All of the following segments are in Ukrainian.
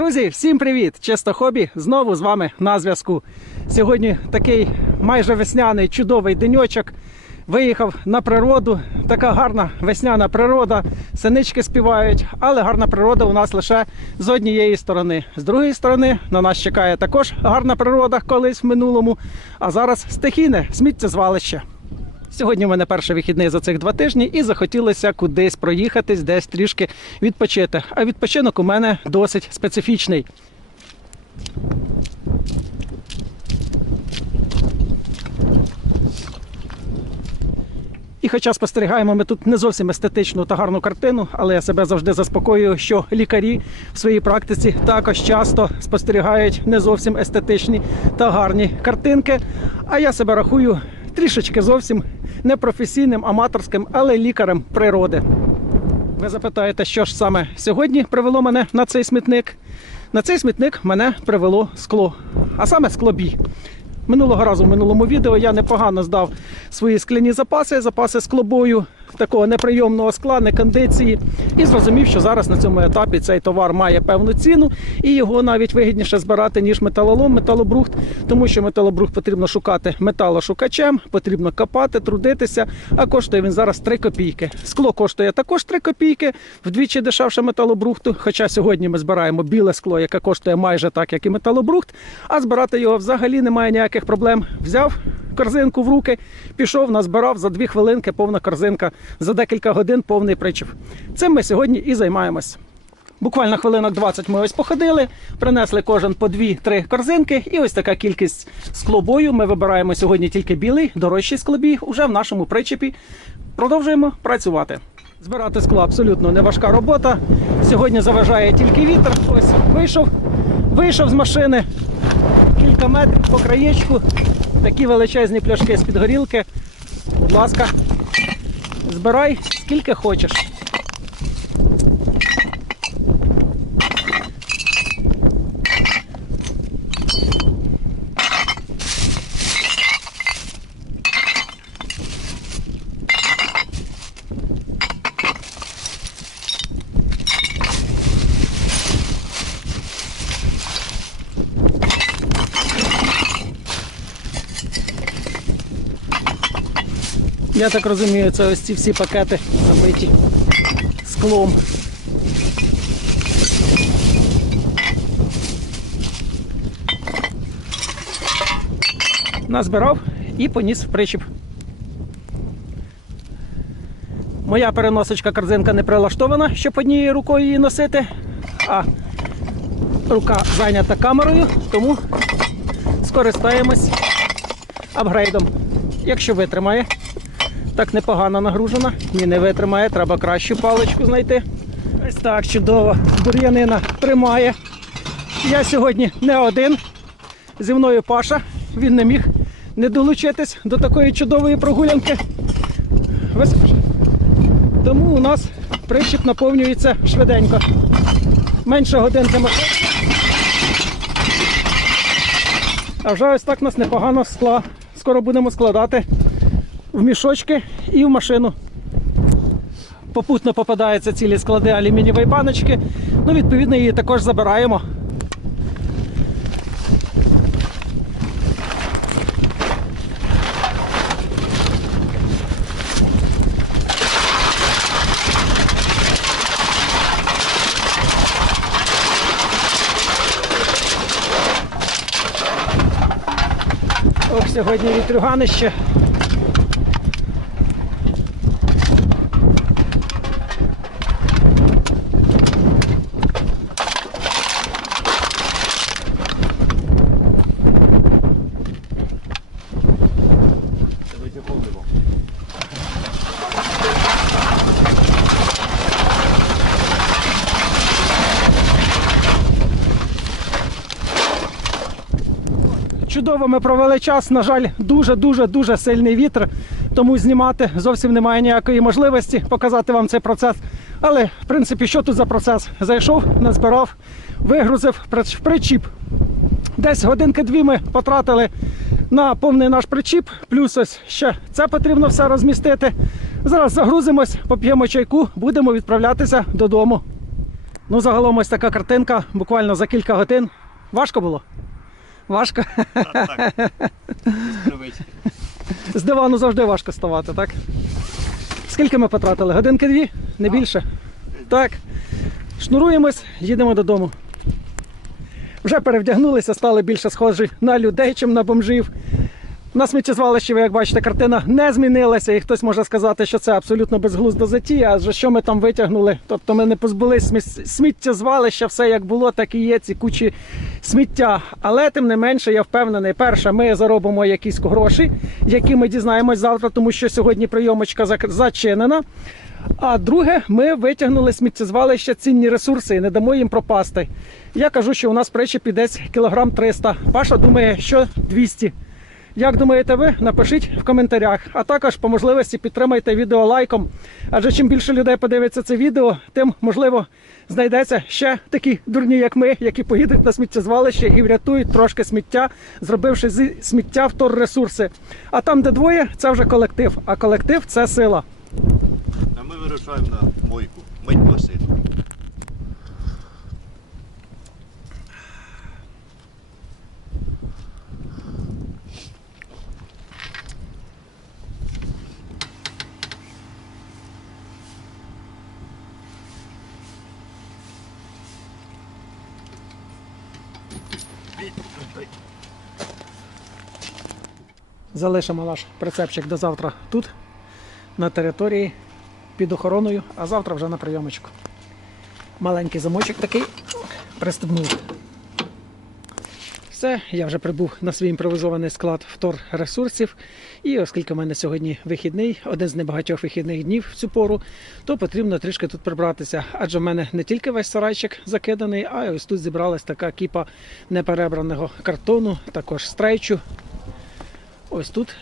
Друзі, всім привіт! Чисто хобі знову з вами на зв'язку. Сьогодні такий майже весняний чудовий деньочок. Виїхав на природу. Така гарна весняна природа. Синички співають, але гарна природа у нас лише з однієї сторони. З другої сторони на нас чекає також гарна природа колись в минулому. А зараз стихійне сміттєзвалище. Сьогодні в мене перший вихідний за цих два тижні, і захотілося кудись проїхатись, десь трішки відпочити. А відпочинок у мене досить специфічний. І хоча спостерігаємо ми тут не зовсім естетичну та гарну картину, але я себе завжди заспокоюю, що лікарі в своїй практиці також часто спостерігають не зовсім естетичні та гарні картинки. А я себе рахую трішечки зовсім не професійним, аматорським, але лікарем природи. Ви запитаєте, що ж саме сьогодні привело мене на цей смітник? На цей смітник мене привело скло, а саме склобій. Минулого разу в минулому відео я непогано здав свої скляні запаси, запаси склобою, такого неприйомного скла, не кондиції, і зрозумів, що зараз на цьому етапі цей товар має певну ціну, і його навіть вигідніше збирати, ніж металолом, металобрухт, тому що металобрухт потрібно шукати металошукачем, потрібно копати, трудитися. А коштує він зараз 3 копійки. Скло коштує також 3 копійки, вдвічі дешевше металобрухту. Хоча сьогодні ми збираємо біле скло, яке коштує майже так, як і металобрухт, а збирати його взагалі немає ніяких проблем. Взяв корзинку в руки, пішов, назбирав за дві хвилинки повна корзинка, за декілька годин повний причіп. Цим ми сьогодні і займаємось. Буквально хвилинок 20 ми ось походили, принесли кожен по 2-3 корзинки, і ось така кількість склобою. Ми вибираємо сьогодні тільки білий, дорожчий склобій, уже в нашому причепі. Продовжуємо працювати. Збирати скло абсолютно не важка робота. Сьогодні заважає тільки вітер. Ось вийшов, вийшов з машини кілька метрів по краєчку. Такі величезні пляшки з-під горілки. Будь ласка, збирай скільки хочеш. Я так розумію, це ось ці всі пакети забиті склом. Назбирав і поніс в причіп. Моя переносочка корзинка не прилаштована, щоб однією рукою її носити, а рука зайнята камерою, тому скористаємось апгрейдом. Якщо витримає, так непогано нагружена. Ні, не витримає, треба кращу паличку знайти. Ось так чудово. Бур'янина тримає. Я сьогодні не один. Зі мною Паша. Він не міг не долучитись до такої чудової прогулянки. Тому у нас причіп наповнюється швиденько. Менше годинки машини. А вже ось так нас непогано скла. Скоро будемо складати в мішочки і в машину. Попутно попадаються цілі склади алюмінієвої баночки. Ну, відповідно, її також забираємо. Ох, сьогодні вітрюганище. Чудово ми провели час. На жаль, дуже дуже сильний вітер. Тому знімати зовсім немає ніякої можливості показати вам цей процес. Але в принципі, що тут за процес? Зайшов, назбирав, вигрузив причіп. Десь годинки-дві ми потратили на повний наш причіп, плюс ось ще це потрібно все розмістити. Зараз загрузимось, поп'ємо чайку, будемо відправлятися додому. Ну, загалом ось така картинка, буквально за кілька годин. Важко було? Важко. Так, з. З дивану завжди важко ставати, так? Скільки ми потратили? Годинки дві? Не більше? Так. Шнуруємось, їдемо додому. Вже перевдягнулися, стали більше схожі на людей, чим на бомжів. На сміттєзвалищі, ви як бачите, картина не змінилася, і хтось може сказати, що це абсолютно безглузда затія, адже що ми там витягнули? Тобто ми не позбулись сміттєзвалища, все як було, так і є, ці кучі сміття. Але тим не менше, я впевнений, перше, ми заробимо якісь гроші, які ми дізнаємось завтра, тому що сьогодні прийомочка зачинена. А друге, ми витягнули сміттєзвалища цінні ресурси і не дамо їм пропасти. Я кажу, що у нас причепі десь кілограм 300. Паша думає, що 200. Як думаєте ви? Напишіть в коментарях. А також по можливості підтримайте відео лайком. Адже чим більше людей подивиться це відео, тим можливо знайдеться ще такі дурні, як ми, які поїдуть на сміттєзвалище і врятують трошки сміття, зробивши зі сміття вторресурси. А там, де двоє, це вже колектив. А колектив це сила. А ми вирушаємо на мойку, мить машину. Залишимо наш прицепчик до завтра тут, на території, під охороною, а завтра вже на прийомочку. Маленький замочок такий пристебнув. Все, я вже прибув на свій імпровізований склад втор ресурсів. І оскільки в мене сьогодні вихідний, один з небагатьох вихідних днів в цю пору, то потрібно трішки тут прибратися. Адже в мене не тільки весь сарайчик закиданий, а й ось тут зібралась така кіпа неперебраного картону, також стрейчу, Ось тут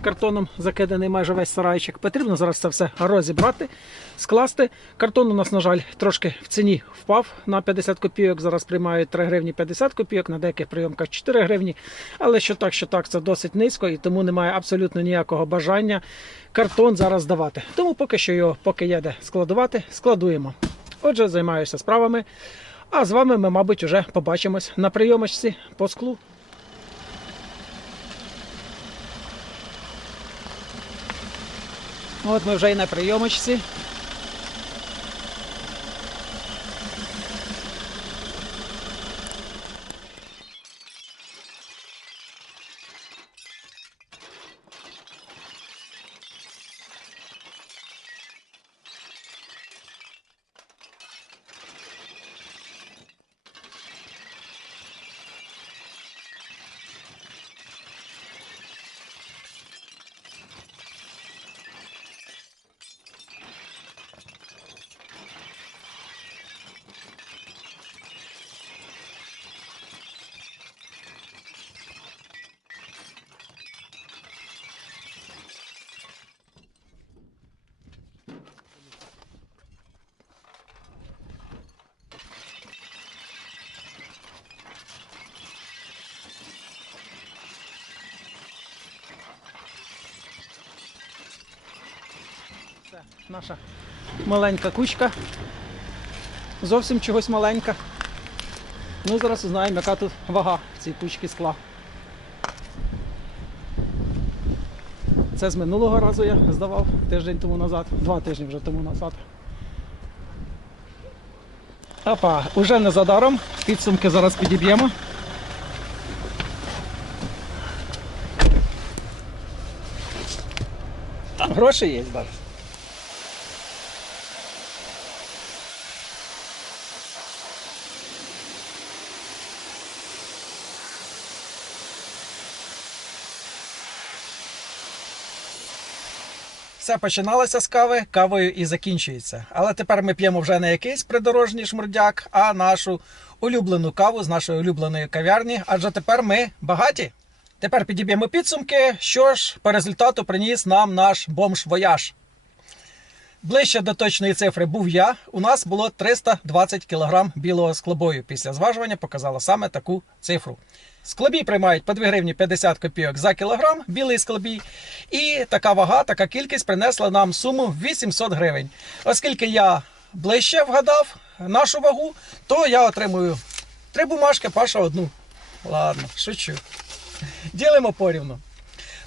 картоном закиданий майже весь сарайчик. Потрібно зараз це все розібрати, скласти. Картон у нас, на жаль, трошки в ціні впав на 50 копійок. Зараз приймають 3 гривні 50 копійок, на деяких прийомках 4 гривні. Але що так, що так, це досить низько і тому немає абсолютно ніякого бажання картон зараз здавати. Тому поки що його, поки є де складувати, складуємо. Отже, займаюся справами. А з вами ми, мабуть, вже побачимось на прийомочці по склу. От ми вже і на прийомочці. Наша маленька кучка. Зовсім чогось маленька. Ну, зараз узнаємо, яка тут вага цій кучці скла. Це з минулого разу я здавав тиждень тому назад, два тижні вже тому назад. Опа, уже не задаром. Підсумки зараз підіб'ємо. Гроші є зараз. Все починалося з кави, кавою і закінчується. Але тепер ми п'ємо вже не якийсь придорожній шмурдяк, а нашу улюблену каву з нашої улюбленої кав'ярні. Адже тепер ми багаті. Тепер підіб'ємо підсумки. Що ж по результату приніс нам наш бомж-вояж. Ближче до точної цифри був я. У нас було 320 кг білого склобою. Після зважування показало саме таку цифру. Склобій приймають по 2 гривні 50 копійок за кілограм, білий склобій. І така вага, така кількість принесла нам суму 800 гривень. Оскільки я ближче вгадав, нашу вагу, то я отримую три бумажки, Паша одну. Ладно, шучу. Ділимо порівну.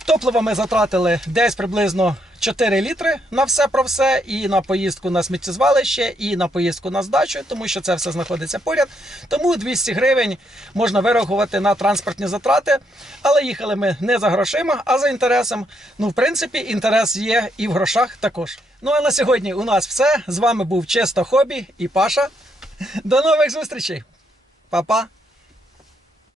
Топлива ми затратили десь приблизно 4 літри на все про все, і на поїздку на сміттєзвалище, і на поїздку на здачу, тому що це все знаходиться поряд. Тому 200 гривень можна вирахувати на транспортні затрати. Але їхали ми не за грошима, а за інтересом. Ну, в принципі, інтерес є і в грошах також. Ну а на сьогодні у нас все. З вами був чисто хобі і Паша. До нових зустрічей. Па-па!